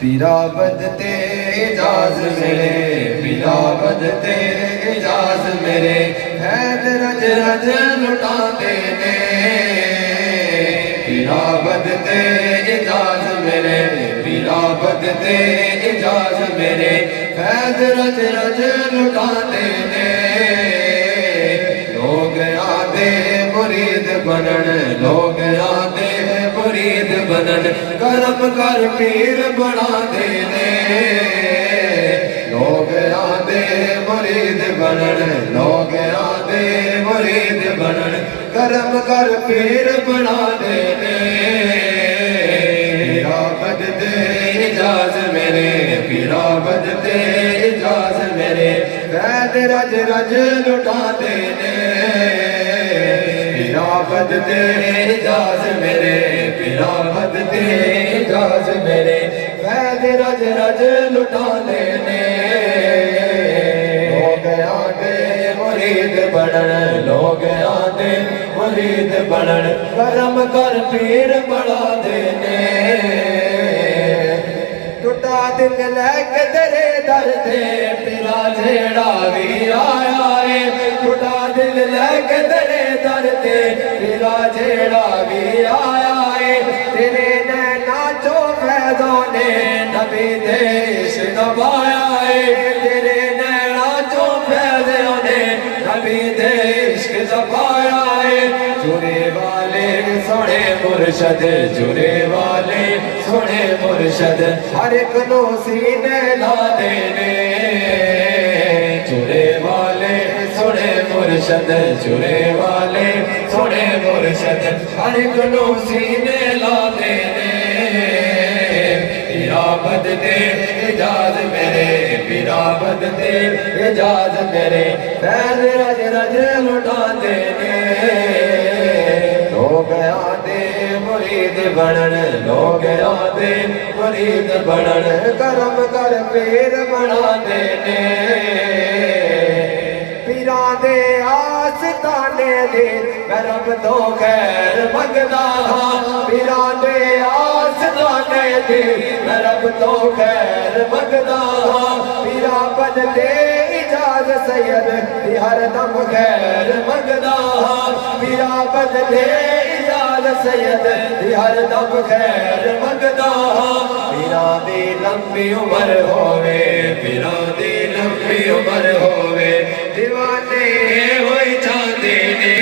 پیرا بدتے اجاز میرے، پیرا بدتے اجاز میرے، حید رج رج لٹا دینے، پیرا بدتے اجاز میرے، پیرا بدتے اجاز میرے، حید رج رج لٹا دینے، لوگ آدھے مرید بنن، لوگ آدھے مرید بنن، کرم کر پیر بنا دینے، لوگ آدھے مرید بنن، لوگ آدھے مرید بنن، کرم کر پیر بنا دینے، پیرا بدتے اجاز میرے، پیرا بدتے اجاز میرے، قید رج رج لٹا دینے، پیرا بدتے اجاز میرے، پیرا بدتے اجاز میرے، قید رج رج لٹا دینے، لوگ آدھے مرید بنن، لوگ آدھے مرید بنن، کرم کر پیر بنا دینے، ٹوٹا دل لے کے تیرے در تے پیرا جھیڑا بھی آیا ہے، ٹوٹا دل لے کے تیرے در تے پیرا جھیڑا بھی آیا ہے، تیرے نینا چو فیضوں نے نبی دے عشق دبایا ہے، تیرے نینا چو فیضوں نے نبی دے عشق دبایا ہے، چورے والے سونے مرشد، چورے والے سونے مرشد، ہر ایک نو سینے لا دینے، چورے والے سونے مرشد، چورے والے سونے مرشد، ہر ایک نو سینے لا دینے، پیرا بدتے اجاز میرے، پیرا بدتے اجاز میرے، قید رج رج لٹا دینے، لوگ آدھے مرید بنن، لوگ آدھے مرید بنن، کرم کر پیر بنا دینے، پیران دے آستانے دے میں رب تو خیر منگدا ہاں، پیران دے آستانے دے میں رب تو خیر منگدا ہاں، پیرا بدتے اجاز سید دی ہر دم خیر منگدا ہاں، پیرا بدتے اجاز سید دی ہر دم خیر منگدا ہاں، پیران دی لمبی عمر ہووے، پیران دی لمبی عمر ہووے، دیوانے ہوئی چاندے نے،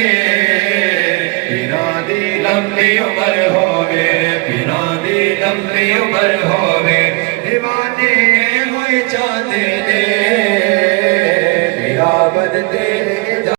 پیران دی لمبی عمر ہووے، پیران دی لمبی عمر ہووے، دیوانے ہوئی چاندے نے، پیرا بدتے